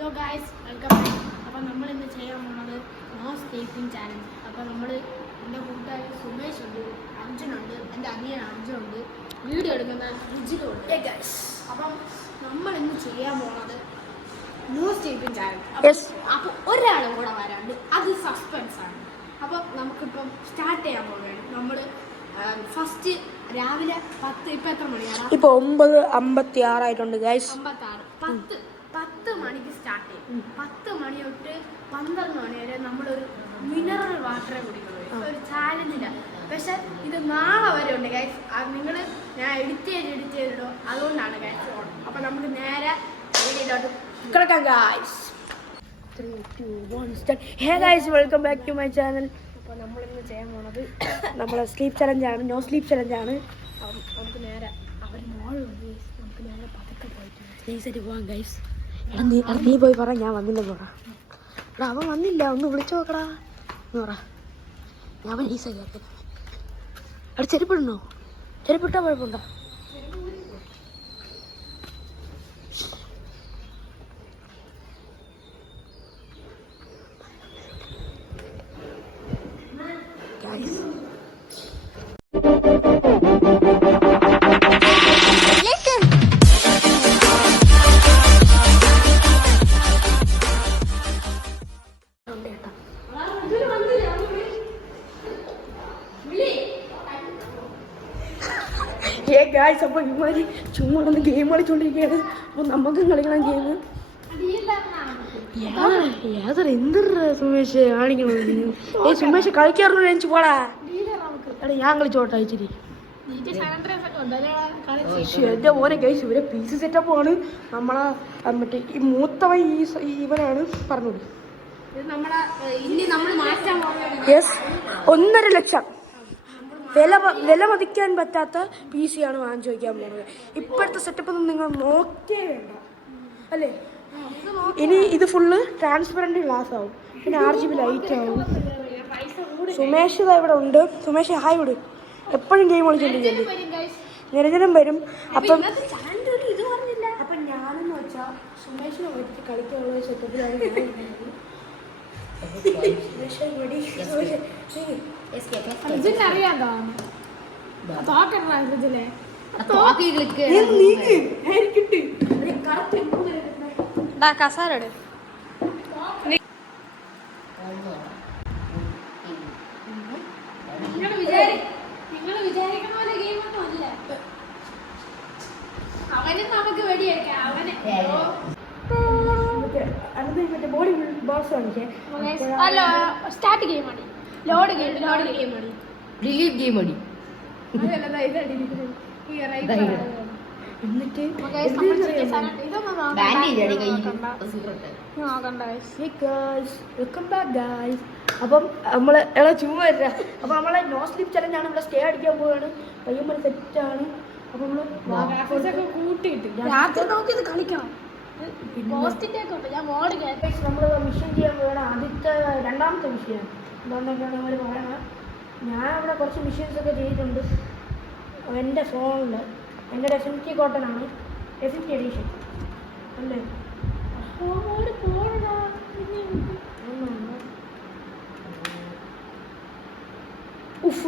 Hello guys welcome back അപ്പോൾ നമ്മൾ ഇന്ന് ചെയ്യാൻ പോകുന്നത് നോ സ്കേപ്പിംഗ് ചാലഞ്ച് അപ്പോൾ നമ്മൾ എന്റെ കൂട്ടുകാരൻ സുമേഷ് ഉണ്ട് അർജുനുണ്ട് എന്റെ അനിയൻ അർജുനുണ്ട് വീഡിയോ എടുക്കുന്ന റിജിലുണ്ട് ഗൈസ് അപ്പം നമ്മൾ ഇന്ന് ചെയ്യാൻ പോകുന്നത് നോ സ്കേപ്പിംഗ് ചാലഞ്ച് അപ്പം അപ്പോൾ ഒരാളും കൂടെ വരാണ്ട്. അത് സസ്പെൻസ് ആണ്. അപ്പോൾ നമുക്കിപ്പം സ്റ്റാർട്ട് ചെയ്യാൻ പോകുകയാണ് നമ്മൾ ഫസ്റ്റ് രാവിലെ പത്ത് ഇപ്പം എത്ര മണിയാണ്? ഇപ്പൊ ഒമ്പത് അമ്പത്തി ആറായിട്ടുണ്ട് ഗൈസ് അമ്പത്താറ്. പത്ത് പത്ത് മണിക്ക് സ്റ്റാർട്ട് ചെയ്യും. പത്ത് മണി തൊട്ട് പന്ത്രണ്ട് മണി വരെ നമ്മളൊരു മിനറൽ വാട്ടറെ കുടിക്കുള്ളൂ ഒരു ചാലഞ്ചില്ല പക്ഷെ ഇത് നാളെ വരെ ഉണ്ട് ഗൈസ് നിങ്ങൾ ഞാൻ എഡിറ്റ് ചെയ്ത് എഡിറ്റ് ചെയ്തിടോ അതുകൊണ്ടാണ് ഗൈസ് അപ്പൊ നമുക്ക് നേരെ വീഡിയോയിലോട്ട് കിടക്കാം guys hey guys welcome back to my channel അപ്പോൾ നമ്മൾ ഇന്ന് ചെയ്യാൻ പോണത് നമ്മളെ സ്ലീപ്പ് ചലഞ്ച് ആണ് നോ സ്ലീപ്പ് ചലഞ്ച് ആണ്. നമുക്ക് നേരെ അവർ guys. നമുക്ക് നേരെ പതുക്കെ പോയിട്ട്. നൈസായിട്ട് പോവാം ഗൈസ് നീ നീ പോയി പറ ഞാൻ വന്നില്ലെന്ന് പറ. എടാ അവൻ വന്നില്ല ഒന്ന് വിളിച്ചു നോക്കടാ. എന്ന് പറ. ഞാൻ അവൻ ഈസ അവിടെ ചെരുപ്പിടണോ ചെരുപ്പിട്ടാ കുഴപ്പമുണ്ടോ? വന്ന് ഗെയിം കളിച്ചോണ്ടിരിക്കയാണ് അപ്പോൾ നമുക്കും കളിക്കണം ഗെയിം. ഏതൊരു എന്തൊരു സുമേഷ് കാണിക്കണത് ഏ സുമേഷ് കളിക്കാറുണ്ടോ എനിക്ക് പോടാ. എടാ ഞാൻ കളിച്ചോട്ടെ ഇച്ചിരി. എന്റെ ഓരെ കഴിച്ചു ഇവരെ പീസ് സെറ്റപ്പ് ആണ്. നമ്മളെ മറ്റേ ഈ മൂത്തവൻ ഈ ഇവനാണ് പറഞ്ഞത്. യെസ് ഒന്നര ലക്ഷം. വില വില മതിക്കാൻ പറ്റാത്ത പി സി ആണ് വാങ്ങിച്ചു വയ്ക്കാൻ പോകുന്നത് ഇപ്പോഴത്തെ സെറ്റപ്പ് ഒന്നും നിങ്ങൾ നോക്കേ വേണ്ട. അല്ലേ? ഇനി ഇത് ഫുള്ള് ട്രാൻസ്പെറന്റ് ഗ്ലാസ് ആവും. പിന്നെ ആർ ജി ബി ലൈറ്റ് ആവും. സുമേഷ് ഇതാ ഇവിടെ ഉണ്ട്. സുമേഷ് ഹായ് വിട്. എപ്പോഴും ഗെയിം കളിച്ചോണ്ടിരിക്കുന്നത് നിരഞ്ജനം വരും. അപ്പം അപ്പം ഞാനെന്ന് വെച്ചാൽ സുമേഷിനെ കളിക്കാനുള്ള സെറ്റപ്പിലാണ് അറിയാണ്ടോ തോക്കണ്ടാ ഇതിലെ? കസാരട് നിങ്ങൾ വിചാരി പോലെ ഗെയിം ഒന്നും അല്ല. അവനും നമുക്ക് വെടിയേക്കാം. അവന്. സ്റ്റാർട്ട് ഗെയിം ആണ്. ലോഡ് ഗെയിം ലോഡ് ഗെയിം അടി. ഡിലീറ്റ് ഗെയിം അടി. എന്നിട്ട്. ബാൻഡേജ് അടി കയ്യിൽ. വെൽക്കം ബാക്ക് ഗായ്സ് അപ്പം നമ്മൾ എടാ ചുമ്മാ വരിക അപ്പം നമ്മളെ നോ സ്ലിപ്പ് ചലഞ്ച് ആണ്. ഇവിടെ സ്റ്റേ അടിക്കാൻ പോവാണ്. പയ്യന്മാർ സെറ്റാണ് അപ്പം നമ്മൾ കൂട്ടിയിട്ട്. രാത്രി നോക്കി ഇത് കളിക്കണം. പോസ്റ്റിന്റെ ഒക്കെ ഉണ്ട്. ഞാൻ മോഡ് നമ്മൾ മിഷൻ ചെയ്യാൻ പോവാണ്. ആദ്യത്തെ രണ്ടാമത്തെ മിഷൻ അവർ പറയണത് ഞാൻ അവിടെ കുറച്ച് മിഷീൻസൊക്കെ ഒക്കെ ചെയ്തിട്ടുണ്ട്. എന്റെ ഫോണിൽ എന്റെ ഡെഫിനിറ്റി കോട്ടനാണ് ഡെഫിനിറ്റി എഡീഷൻ അല്ലേ? മോഡ് പോണതാ ഉഫ്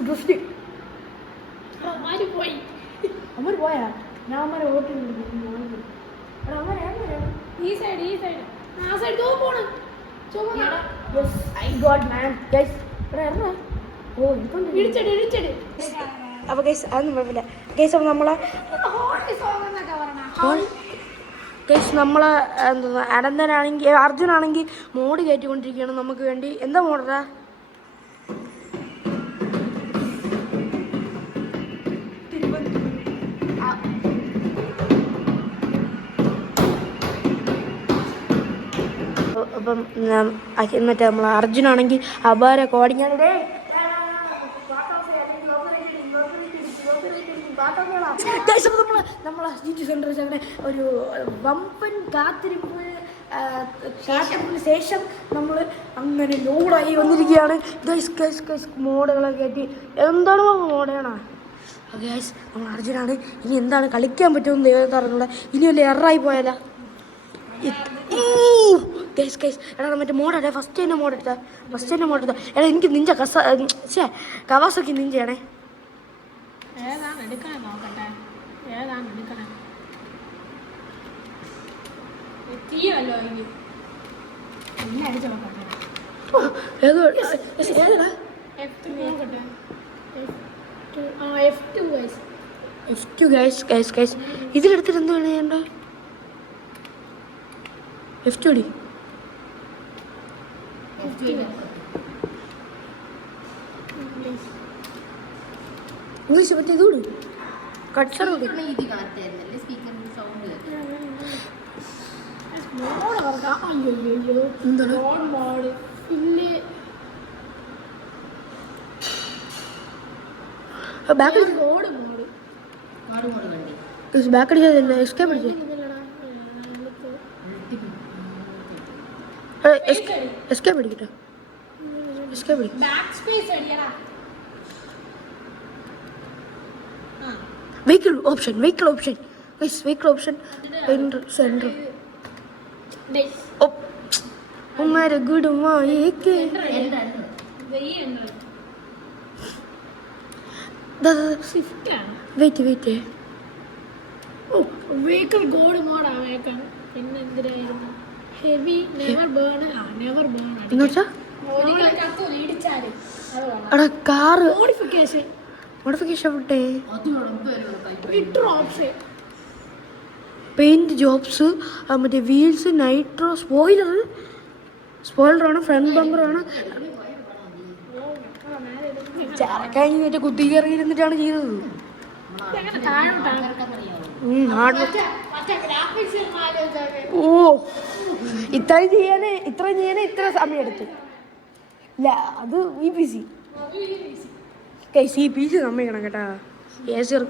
അമ്മര് പോയി. പോയാ? ഞാൻ അമ്മ ഓട്ടി എടാ അമ്മ ഞാൻ ഈ സൈഡ് ഈ സൈഡ് ആ സൈഡ് തോ പോണം. ചുമന്ന. Yes I got man guys ഓ ഇടിച്ചടി ഇടിച്ചടി. അപ്പോൾ ഗൈസ് അതൊന്നും കുഴപ്പമില്ല. ഗൈസ് അപ്പോൾ നമ്മളെ ഗൈസ് നമ്മളെ എന്താ അനന്തനാണെങ്കിൽ അർജുനാണെങ്കിൽ മോഡ് കയറ്റിക്കൊണ്ടിരിക്കുകയാണ്. നമുക്ക് വേണ്ടി എന്താ മോഡറാ അപ്പം മറ്റേ നമ്മൾ അർജുനാണെങ്കിൽ അപാര കോടിഞ്ഞാൽ നമ്മൾ നമ്മൾ അങ്ങനെ ഒരു വമ്പൻ കാത്തിരിപ്പ് കാത്തിരിപ്പിന് ശേഷം നമ്മൾ അങ്ങനെ ലോഡായി വന്നിരിക്കുകയാണ്. ഗൈസ് മോഡുകളൊക്കെ കയറ്റി എന്താണ് മോഡേണോ? ഗൈസ് നമ്മൾ അർജുനാണ് ഇനി എന്താണ് കളിക്കാൻ പറ്റുമെന്ന് ദൈവത്തെ അറിഞ്ഞൂടാ ഇനി വല്ല എറായി പോയാലോ? ഗൈസ് ഗൈസ് എടാ മറ്റേ മോഡാ ഫസ്റ്റ് തന്നെ മോഡ് എടുത്താ. ഫസ്റ്റ് തന്നെ മോഡ് എടുത്താ. എടാ എനിക്ക് നിഞ്ച കസ ഛേ കവാസൊക്കെ നിഞ്ചയാണേ. ഇതിലെടുത്തിട്ട് എന്ത് വേണേ എഫ് ടു ഡി ഇംഗ്ലീഷ് പറ്റി ഇത് വിടും കട്ട്സർ വിടും ഇത് കണക്ട് ആയിരുന്നല്ലേ സ്പീക്കറിന്റെ സൗണ്ട് മോഡ് തുറക്കാം അയ്യോ അയ്യോ എന്താണ് മോഡ് മോഡ് പിന്നെ ബാക്ക് മോഡ് മോഡ് കാട് മോഡ് കണ്ടേ ബാക്ക് അടിച്ചതല്ല എസ്കേപ്പ് അടിക്കട്ടെ എസ്കേപ്പ് അടി back space അടിയടാ vehicle option vehicle option vehicle option central ഉമ്മാരെ good മായേക്ക് സ്വിഫ്റ്റ് ആണ് വെയിറ്റ് വെയിറ്റ് ഓ വെഹിക്കിൾ ഗോഡ് മോഡാ വേക്കൺ പിന്നെ എന്തിനായിരുന്നു? ഹെവി നെവർ ബേൺ ആ നെവർ ബേൺ എടാ car. Modification modification paint jobs മറ്റേ വീൽസ് നൈട്രോ സ്പോയിലർ സ്പോയിലറാണ് ഫ്രണ്ട് ബമ്പറാണ് ചരക്കായി മറ്റേ കുത്തി കയറി ഇരുന്നിട്ടാണ് ചെയ്തത് ഓ. ഇത്രയും ചെയ്യാന് ഇത്രയും ചെയ്യാന് ഇത്ര സമയം എടുത്തു. ഇല്ല അത് ഈ പി സി കൈസ് ഈ പി സി സമ്മതിക്കണം കേട്ടാ. ഏസർ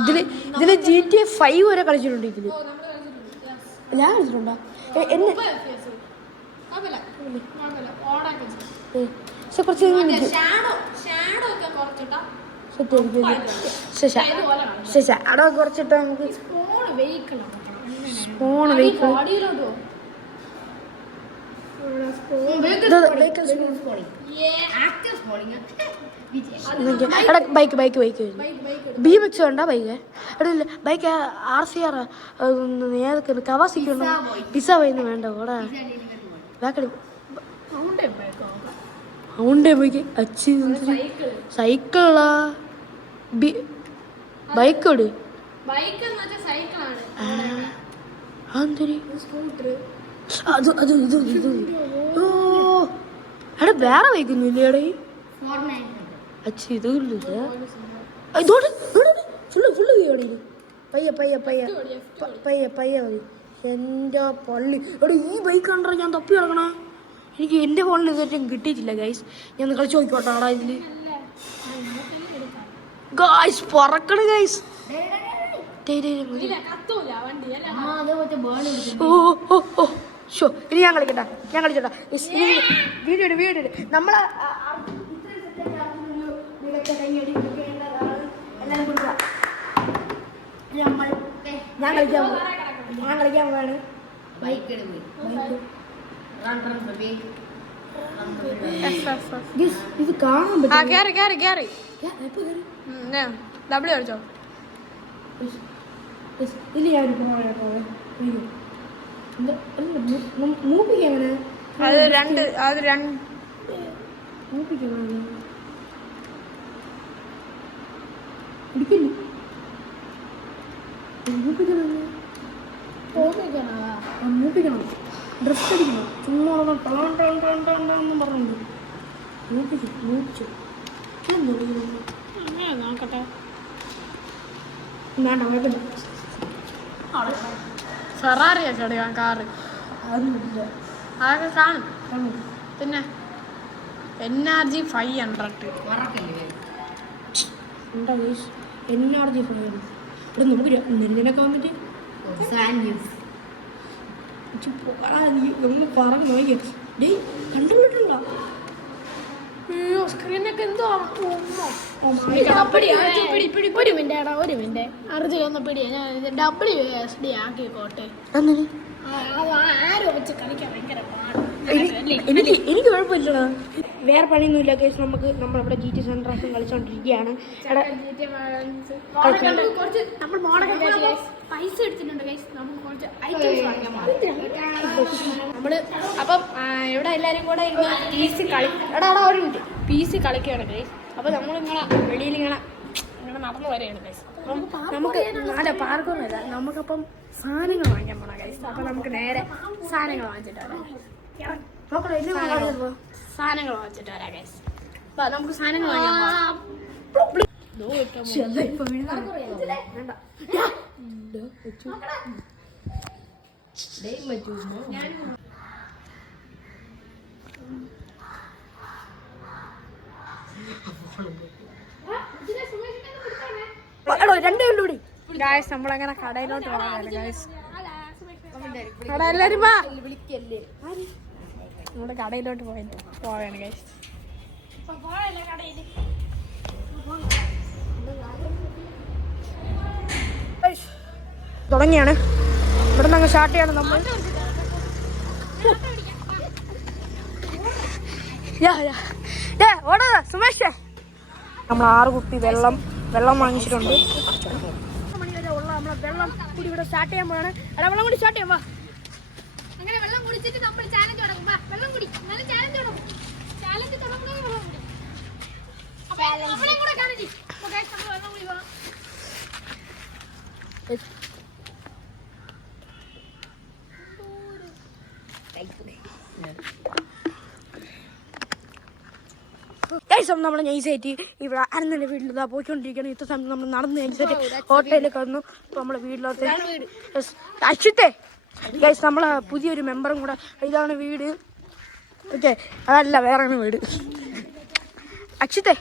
ഇതിൽ ഇതിൽ ജി ടി എ ഫൈവ് വരെ കളിച്ചിട്ടുണ്ട് ഇതിൽ. ഞാൻ കളിച്ചിട്ടുണ്ടോ? എന്നെ പക്ഷെ കുറച്ച് ഷാഡോ കുറച്ചിട്ട്. നമുക്ക് ഫോൺ എടാ bike bike bike B X വേണ്ട ബൈക്ക്? എടാ ഇല്ല ബൈക്ക് ആർ സി ആർ ഏതൊക്കെ കവാസിക്ക് ഉണ്ടോ പിസ പോയിന്ന് വേണ്ട ഓടാ. ബാക്കടി ബൈക്ക് അച്ഛൻ സൈക്കിളാ ബി ബൈക്ക് ഓട് ബൈക്ക് എന്ന് വെച്ചാൽ സൈക്കിളാണ് അത് അത് ഇത് ഇത്. ഓ. എടാ വേറെ ബൈക്കൊന്നും ഇല്ലേടേ അച്ഛ ഇത്. ഇല്ല ഇതോട്ട് ഫുള്ള് ഫുള്ള് പയ്യ പയ്യ പയ്യ. പയ്യ പയ്യ മതി. എന്റെ പള്ളി. എടാ ഈ ബൈക്ക് കണ്ടാ? ഞാൻ തപ്പി കിടക്കണേ എനിക്ക് എന്റെ ഫോണിൽ ഇതുവരെയും കിട്ടിയിട്ടില്ല ഗൈസ് ഞാൻ കളിച്ച് നോക്കിക്കോട്ടെ ആടാ ഇതിൽ ഗായ്സ് പറക്കണ ഗൈസ് ഷോ. ഇനി ഞാൻ കളിക്കട്ടെ ഞാൻ കളിച്ചോട്ടെ വീഡിയോ ഇട് വീഡിയോ ഇട്. നമ്മളെ ഞാൻ കളിക്കാൻ ഞാൻ കളിക്കാൻ പോവാണ്. ബൈക്ക് ഇത് കാണാൻ പറ്റും കേറി കേറി കേറി. എപ്പോ കയറി ഡബ്ല്യു അടിച്ചോ. ഇല്ല ഞാൻ പോകാൻ കേട്ടോ അയ്യോ. മൂപ്പിക്കാൻ അത് രണ്ട് അത് രണ്ട്. മൂപ്പിക്കാൻ പിടിക്കില്ല മൂപ്പിക്കണം മൂപ്പിക്കണം ഡ്രസ് അടിക്കണം ചുമ്മാ എന്നും പറഞ്ഞു മൂപ്പിച്ചു. മൂപ്പിച്ചു നോക്കട്ടെ. വേണ്ട കുഴപ്പമില്ല. ഫെറാറി ചേടി കാറ്. അതൊക്കെ കാണും. പിന്നെ N R G five hundred N R G five hundred ഇവിടെ നമുക്ക് നെല്ലിനൊക്കെ വന്നിട്ട് പറഞ്ഞു നോക്കിയ ഡേയ് കണ്ടുപിട്ടുണ്ടോ അയ്യോ സ്ക്രീനൊക്കെ എന്തോ ഒരു മിനിറ്റ് ആടാ ഒരു മിനിറ്റ് അർജുൻ ഒന്ന് പിടിയാ ഞാൻ ഡബ്ല്യു എസ് ഡി ആക്കിക്കോട്ടെ. ആരോ വെച്ച് കളിക്കാൻ ഭയങ്കര പാടാണ് എനിക്ക് എനിക്ക് കുഴപ്പമില്ലടാ. വേറെ പണിയൊന്നുമില്ല കേസ് നമുക്ക് നമ്മളിവിടെ ജി ടി സെൻട്രാസും കളിച്ചോണ്ടിരിക്കുകയാണ് പൈസ എടുത്തിട്ടുണ്ട് നമ്മൾ അപ്പം ഇവിടെ എല്ലാരും കൂടെ ഇരുന്ന് പി സി കളി എടാ എടാ ഒരു മിനിറ്റ് പി സി കളിക്കുകയാണ് ഗൈസ് അപ്പൊ നമ്മൾ ഇങ്ങനെ വെളിയിൽ ഇങ്ങനെ ഇങ്ങനെ നടന്നു വരികയാണ് ഗൈസ് അപ്പം നമുക്ക് അല്ല പാർക്കൊന്നുമില്ല നമുക്കപ്പം സാധനങ്ങൾ വാങ്ങിക്കാൻ പോണം ഗൈസ് അപ്പൊ നമുക്ക് നേരെ സാധനങ്ങൾ വാങ്ങിച്ചിട്ട് സാധനങ്ങൾ വാങ്ങിച്ചിട്ട് വരാം ഗൈസ് അപ്പൊ നമുക്ക് സാധനങ്ങൾ കൂടി ഗായ്സ് നമ്മളങ്ങനെ കടയിലോട്ട് പോകാൻ ഗായ്സ് എടാ എല്ലാരും വാ. നമ്മുടെ കടയിലോട്ട് പോയത് പോവാണ് ഗൈസ് തുടങ്ങിയാണ്. ഇവിടെ നിന്ന് അങ്ങ് സ്റ്റാർട്ട് ചെയ്യണം നമ്മൾ ഓടാ സുമേഷേ. നമ്മൾ ആറ് കുപ്പി വെള്ളം വെള്ളം വാങ്ങിച്ചിട്ടുണ്ട്. വെള്ളം കൂടി ഇവിടെ സ്റ്റാർട്ട് ചെയ്യാൻ പോവാണ്. വെള്ളം കൂടി സ്റ്റാർട്ട് ചെയ്യാം വാ. കുടിച്ചിട്ട് നമ്മൾ ചാലഞ്ച് തുടങ്ങും. വാ, വെള്ളം കുടി. എന്നാലും ചാലഞ്ച് തുടങ്ങും. ചാലഞ്ച് തുടങ്ങുന്നത് വെള്ളം കുടി. നമ്മളെ കൂടെ challenge. നമ്മൾ വെള്ളം കുടി പോകാം. ഗൈസ് നമ്മൾ നൈസായിട്ട് ഇവിടെ അരന്നെ വീട്ടിൽ ഇതാ പോയിക്കൊണ്ടിരിക്കണം ഇത്ര സമയം നമ്മൾ നടന്ന് നൈസായിട്ട് ഹോട്ടലിൽ കടന്നു. ഇപ്പൊ നമ്മളെ വീട്ടിലോട്ട് അച്ഛത്തെ ഗൈസ് നമ്മളെ പുതിയൊരു മെമ്പറും കൂടെ ഇതാണ് വീട്. ഓക്കെ അതല്ല വേറെയാണ് വീട്. അക്ഷിത്തെ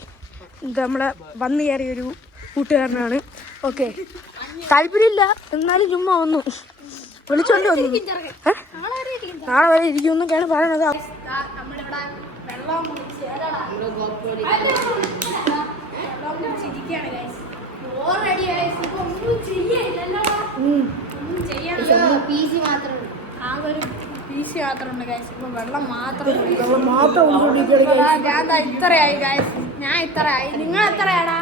നമ്മളെ വന്നു കയറിയൊരു കൂട്ടുകാരനാണ്. ഓക്കെ താല്പര്യമില്ല എന്നാലും ചുമ്മാ വന്നു. വിളിച്ചോണ്ട് വന്നു? നാളെ വരെ ഇരിക്കുമെന്നൊക്കെയാണ് പറയണത്. ഓൾറെഡി ഒന്നും. പീസ് മാത്രമുണ്ട് ഗൈസ് ഇപ്പൊ വെള്ളം മാത്രം ഞാൻ ഇത്രയായി ഗൈസ് ഞാൻ ഇത്രയായി. നിങ്ങൾ എത്രയാടാ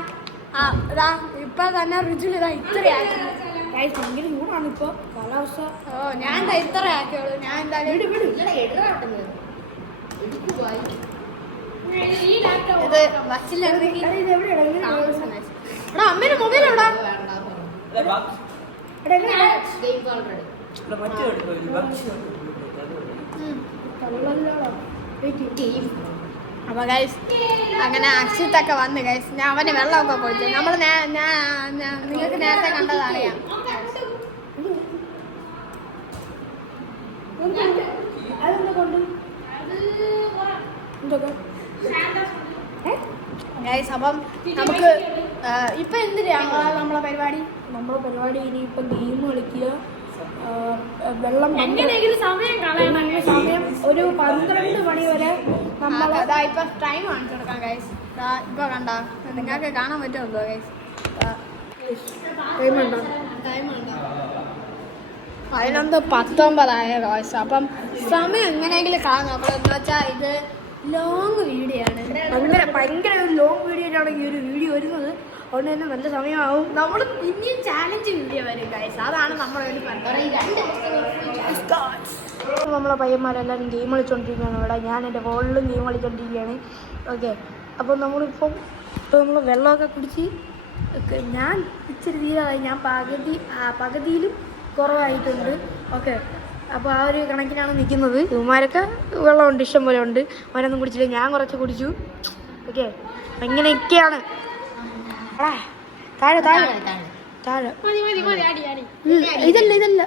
ആ ഇതാ ഇപ്പൊ തന്നെ ഫ്രിഡ്ജിൽ ഇതാ ഇത്രയായി ഭയങ്കര ചൂടാണ് ഇപ്പൊ. കാലാവസ്ഥ. ഓ ഞാൻ ദാ ഇത്ര ആക്കിയോളൂ ഞാൻ എന്തായാലും ഇത് എടാ അമ്മേന്റെ മൊബൈൽ എവിടാ അപ്പൊ ഗൈസ് അങ്ങനെ അക്ഷിത്തൊക്കെ വന്ന് ഗൈസ് ഞാൻ അവന് വെള്ളമൊക്കെ കൊടുത്തു. നമ്മൾ നിങ്ങൾക്ക് നേരത്തെ കണ്ടതറിയാം അതെന്താ കൊണ്ട്? എന്തൊക്കെ? ഗൈസ് അപ്പം നമുക്ക് ഇപ്പൊ എന്തിനാ നമ്മളെ പരിപാടി? നമ്മളെ പരിപാടി ഇനി ഇനിയിപ്പം ഗെയിം കളിക്കുക വെള്ളം എങ്ങനെയെങ്കിലും സമയം കളയണം. സമയം ഒരു പന്ത്രണ്ട് മണി വരെ നമ്മൾ അതാ ഇപ്പൊ ടൈം കാണിച്ചു കൊടുക്കാം ഗൈസ് ഇപ്പൊ കണ്ട? നിങ്ങൾക്ക് കാണാൻ പറ്റുമല്ലോ ഗൈസ് പതിനൊന്ന് പത്തൊമ്പതായ ഗൈസ് അപ്പം സമയം എങ്ങനെയെങ്കിലും കാണാം നമ്മൾ എന്ന് വെച്ചാൽ ഇത് ലോങ് വീഡിയോ ആണ്. ഭയങ്കര ഭയങ്കര ഒരു ലോങ് വീഡിയോ ആണെങ്കിൽ ഈ ഒരു വീഡിയോ വരുന്നത്. അതുകൊണ്ട് തന്നെ നല്ല സമയമാവും. നമ്മൾ ഇനിയും ചാലഞ്ച് വീഡിയോ വരും ഗൈസ് അതാണ് പരിപാടി നമ്മളെ പയ്യന്മാരെല്ലാവരും ഗെയിം കളിച്ചോണ്ടിരിക്കുകയാണ്. ഇവിടെ ഞാൻ എന്റെ ഫോണിലും ഗെയിം കളിച്ചോണ്ടിരിക്കുകയാണ്. ഓക്കെ അപ്പോൾ നമ്മളിപ്പം ഇപ്പോൾ നമ്മൾ വെള്ളമൊക്കെ കുടിച്ച് ഒക്കെ ഞാൻ ഇച്ചിരി തീരാതായി ഞാൻ പകുതി പകുതിയിലും കുറവായിട്ടുണ്ട്. ഓക്കെ അപ്പോൾ ആ ഒരു കണക്കിനാണ് നിൽക്കുന്നത്. ഇവന്മാരൊക്കെ വെള്ളമുണ്ട് ഇഷ്ടം പോലെ ഉണ്ട് അവരൊന്നും കുടിച്ചില്ല. ഞാൻ കുറച്ച് കുടിച്ചു. ഓക്കെ ഇങ്ങനെയൊക്കെയാണ് എടാ, താഴെ താഴെ. താഴെ മതി മതി മതി. അടി അടി. ഇല്ല, ഇതല്ല ഇതല്ല.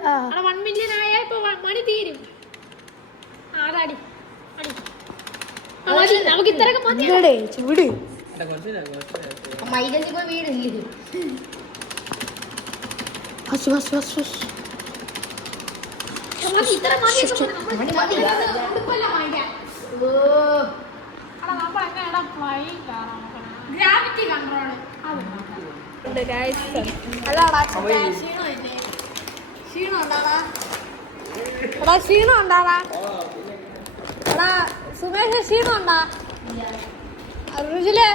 വൺ മില്യൺ ആയാൽ ഇപ്പൊ മണി തീരും. ആടാടി നമുക്ക് ഇത്രയൊക്കെ മതി. ചൂട് മൈലഞ്ച് ഇപ്പൊ വീടില്ലേ ഹസ് ഹസ് ഹസ് ഇത്ര ഗ്രാവിറ്റി കൺട്രോൾ ക്ഷീണം എടാ ക്ഷീണം ഉണ്ടാടാ? എടാ സുമേഷ് ക്ഷീണമുണ്ടാ റുജിലെ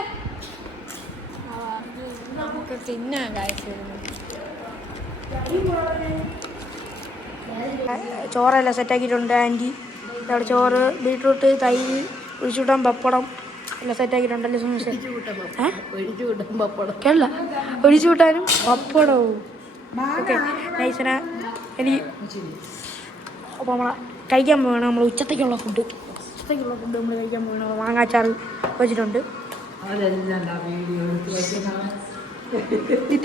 നമുക്ക് തിന്നാൻ കാഴ്ച ചോറെല്ലാം സെറ്റാക്കിയിട്ടുണ്ട് ആന്റി. അവിടെ ചോറ് ബീട്രൂട്ട് തൈ ഒഴിച്ചുവിടാൻ പപ്പടം. എല്ലാം സെറ്റാക്കിയിട്ടുണ്ടല്ലോ സുമേഷ്. ഏ? കേരള? ഒഴിച്ചു കൂട്ടാനും പപ്പടവും. ഓക്കെ. നൈസന എനിക്ക് അപ്പോൾ നമ്മളെ കഴിക്കാൻ പോകണം നമ്മൾ ഉച്ചത്തേക്കുള്ള ഫുഡ് ഉച്ചത്തേക്കുള്ള ഫുഡ് നമ്മൾ കഴിക്കാൻ പോകണം മാങ്ങാച്ചാറ് വെച്ചിട്ടുണ്ട്.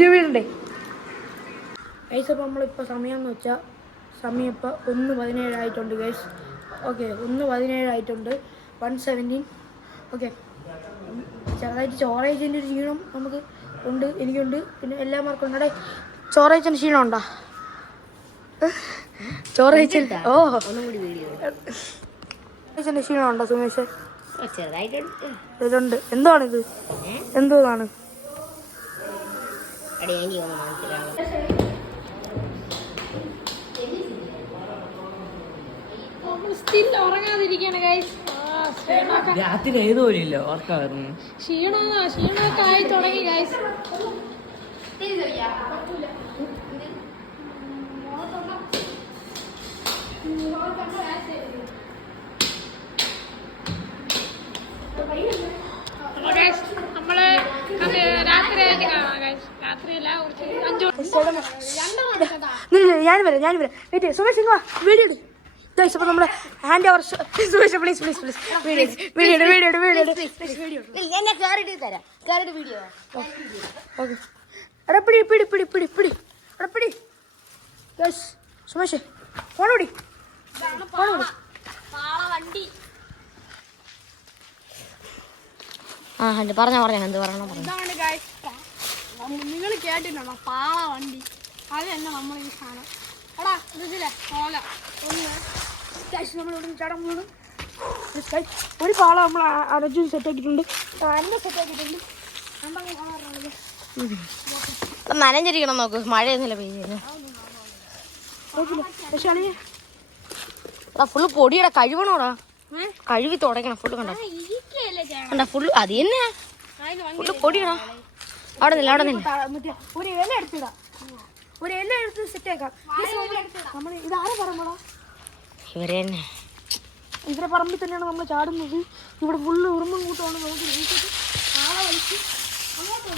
വീടുണ്ടേ ഗൈസ് അപ്പോൾ നമ്മളിപ്പോൾ സമയം എന്ന് വെച്ചാൽ സമയം ഇപ്പോൾ ഒന്ന് പതിനേഴായിട്ടുണ്ട് ഗൈസ് ഓക്കെ ഒന്ന് പതിനേഴായിട്ടുണ്ട് വൺ സെവന്റീൻ ഓക്കെ. ചെറുതായിട്ട് ചോറേജിന്റെ ഒരു ക്ഷീണം നമുക്ക് ഉണ്ട് എനിക്കുണ്ട്. പിന്നെ എല്ലാ മാർക്കും ഉണ്ട്. എടേ ചോറേച്ചിന്റെ ക്ഷീണം ഉണ്ടോ? ചോറേച്ചൻ ഓ. ഒന്നുകൂടി വീഡിയോ ചോറേച്ചിന്റെ ക്ഷീണം ഉണ്ടോ സുമേഷ്? ഇതുണ്ട്. എന്താണിത് എന്തോന്നാണ് അടി ഉറങ്ങാതിരിക്കാണ് ഗൈസ് രാത്രി ഏതുപോലില്ല ഓർക്കാറുന്നു ക്ഷീണമാ ക്ഷീണമൊക്കെ ആയി തുടങ്ങി ഗൈസ് നമ്മൾ രാത്രി രാത്രിയല്ല അഞ്ചു ഞാൻ വരാം ഞാൻ വരാം. വെയിറ്റ് സുമേഷ് ഇങ്ങ് വാ. വീഡിയോ ഗൈസ് അപ്പോൾ നമ്മൾ hand over Sumesh please please please video video video video video എന്നെ കയറിയിട്ട് തരാം. കയറിയിട്ട് വീഡിയോ ഓക്കെ എടാ പിടി പിടി പിടി പിടി പിടി. എടാ പിടി. ഗൈസ് സുമേഷ് ഫോൺ പിടി ഫോൺ പിടി ആ ഹണ്ട് പറഞ്ഞോ പറഞ്ഞോ എന്ത് പറയണം നിങ്ങൾ കേട്ടിട്ടുണ്ടോ? പാള വണ്ടി. അതല്ല നമ്മൾ ഈ സാധനം എടാ ഇതിലെ ഓല ഒന്ന് നമ്മൾ ഇവിടെ ചടം വീണ് ഗൈസ് ഒരു പാള നമ്മൾ അരജു സെറ്റ് ആക്കിയിട്ടുണ്ട്. അന്ന സെറ്റ് ആക്കിയിട്ടുണ്ട്. രണ്ടെണ്ണം കാണാറുള്ളത് നനഞ്ഞിരിക്കണം നോക്ക്. മഴയൊന്നുമില്ല പെയ്യുന്നു അല്ലെങ്കിൽ ഫുള്ള് പൊടിയുടെ കഴിവണോടാ. കഴുകി തുടക്കണം ഫുള്ള് കണ്ടോ? കണ്ട ഫുള്ള് അത് തന്നെ ഫുള്ള് പൊടിയടാ. അവിടെ നില്ല അവിടെ നില്ല ഒരു ഇല എടുത്തിടാം. ഒരു ഇല എടുത്ത് സെറ്റ് ആക്കാം. നമ്മൾ ഇതാരെ പറയുമ്പോഴാ ഇവരെ തന്നെ ഇവരെ പറമ്പിൽ തന്നെയാണ് നമ്മൾ ചാടുന്നത്. ഇവിടെ ഫുള്ള് ഉറുമ്പും കൂട്ടമാണ് നമുക്ക് വീട്ടിൽ പാള വലിച്ച് അങ്ങോട്ട്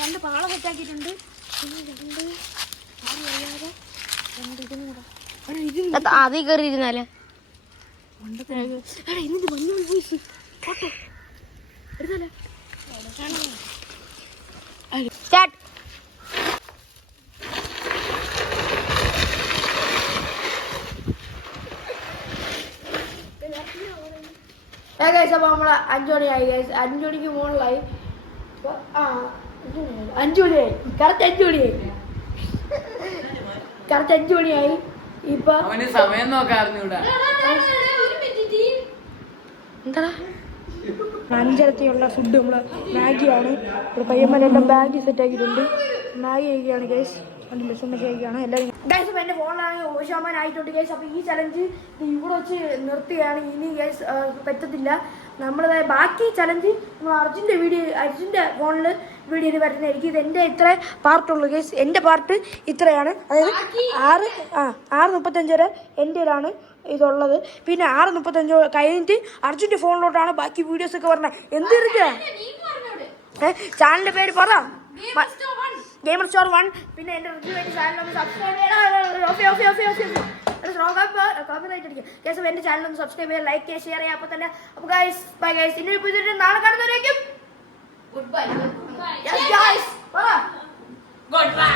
രണ്ട് പാള സെറ്റാക്കിയിട്ടുണ്ട് പിന്നെ രണ്ട് ആരും അറിയാതെ രണ്ട് ഇതും കൂടെ. എടാ, ഇത് അതീ കയറി ഇരുന്നാൽ. എടാ ഇന്നിട്ട് മഞ്ഞ പോയി. ഓട്ടോ എടുത്തല്ലേ? സ്റ്റാർട്ട് ഏ ഗൈസ് അപ്പോൾ നമ്മൾ അഞ്ചു മണിയായി ഗൈസ് അഞ്ചു മണിക്ക് മുകളിലായി. ആ അഞ്ച് മണിയായി. അഞ്ചു മണിയായി. കറക്റ്റ് അഞ്ചു മണിയായി. കറക്റ്റ് അഞ്ചു മണിയായി. ഇപ്പൊ സമയം നോക്കാറുണ്ട് എന്താ അഞ്ചരത്തിയുള്ള ഫുഡ് നമ്മൾ മാഗിയാണ്. പയ്യമ്മ പയ്യന്മാരെല്ലാം ബാഗ് സെറ്റ് ആക്കിയിട്ടുണ്ട്. മാഗി കഴിക്കുകയാണ് ഗൈസ് ഗൈസ് അപ്പോൾ എന്റെ ഫോണിലാണ് ഒരു ശതമാനം ആയിട്ടുണ്ട് ഗൈസ് അപ്പോൾ ഈ ചലഞ്ച് ഇവിടെ വെച്ച് നിർത്തുകയാണ്. ഇനി ഗൈസ് പറ്റത്തില്ല. നമ്മൾ ബാക്കി ചലഞ്ച് നമ്മൾ അർജുന്റെ വീഡിയോ അർജുന്റെ ഫോണിൽ വീഡിയോയിൽ വരുന്നതായിരിക്കും ഇത് എന്റെ ഇത്ര പാർട്ടുള്ളൂ ഗൈസ് എന്റെ പാർട്ട് ഇത്രയാണ്. അതായത് ആറ് ആ ആറ് മുപ്പത്തഞ്ച് വരെ എന്റെയിലാണ് ഇതുള്ളത്. പിന്നെ ആറ് മുപ്പത്തഞ്ച് കഴിഞ്ഞിട്ട് അർജുന്റെ ഫോണിലോട്ടാണ് ബാക്കി വീഡിയോസ് ഒക്കെ പറഞ്ഞത് എന്തിരിക്കുക ചാനലിന്റെ പേര് പറ. ഗെയിമർ സ്റ്റോർ വൺ പിന്നെ എന്റെ റിവ്യൂ ആയിട്ട് ചാനൽ ഒന്ന് സബ്സ്ക്രൈബ് ചെയ്യണം. ഓഫി ഓഫി ഓഫി ഓഫി എന്റെ ചാനൽ ഒന്ന് സബ്സ്ക്രൈബ് ചെയ്യുക ലൈക്ക് ചെയ്യുക ഷെയർ ചെയ്യുക. അപ്പൊ തന്നെ അപ്പൊ ഗൈസ് ബൈ ഗൈസ് ഇനി പുതിയ നാളെ കാണുന്നവരേക്കും ഗുഡ് ബൈ ഗുഡ് ബൈ